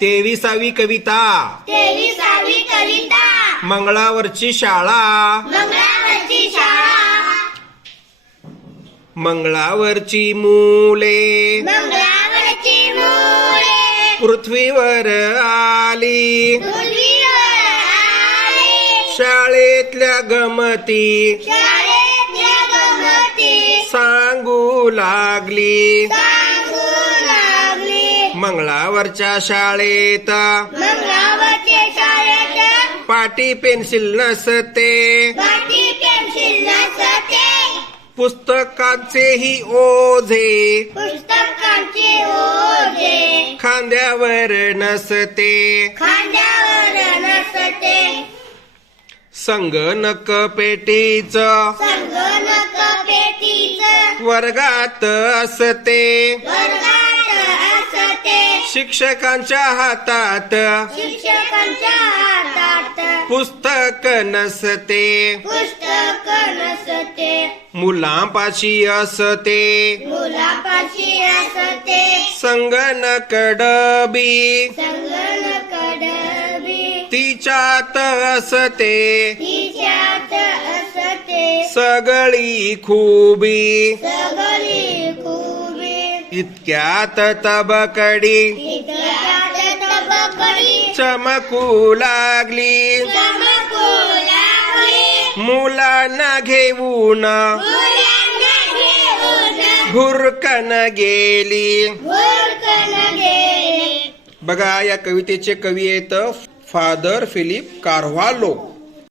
तेविसावी कविता. तेविसावी कविता. मंगळावरची शाळा. मंगळावरची शाळा. मंगळावरची मुले. मंगळावरची मुळे पृथ्वीवर आली. शाळेतल्या गमती. शाळेतल्या गमती. सांगू लागली. सांगू लागली मंगळावरच्या शाळेत. मंगळावरच्या शाळेत. पाटी पेन्सिल नसते. पाटी पेन्सिल नसते. पुस्तकांचेही ओझे. पुस्तकांचे ओझे. खांद्यावर नसते. खांद्यावर नसते. संगणक पेटीच. संगणक पेटीच. वर्गात असते. वर्गात असते शिक्षकांच्या हातात. शिक्षकांच्या हातात. पुस्तक नसते. पुस्तक नसते. मुलांपाशी असते. मुलापाशी असते. संगणक डबी संगणक डबी तिच्यात असते. तिच्यात असते. सगळी खूबी. इतक्यात तबकडी चमकू लागली. मुलांना घेऊन. भुरकन गेली. भुरकन गेले. बघा या कवितेचे कवी आहेत फादर फिलिप कारव्हालो.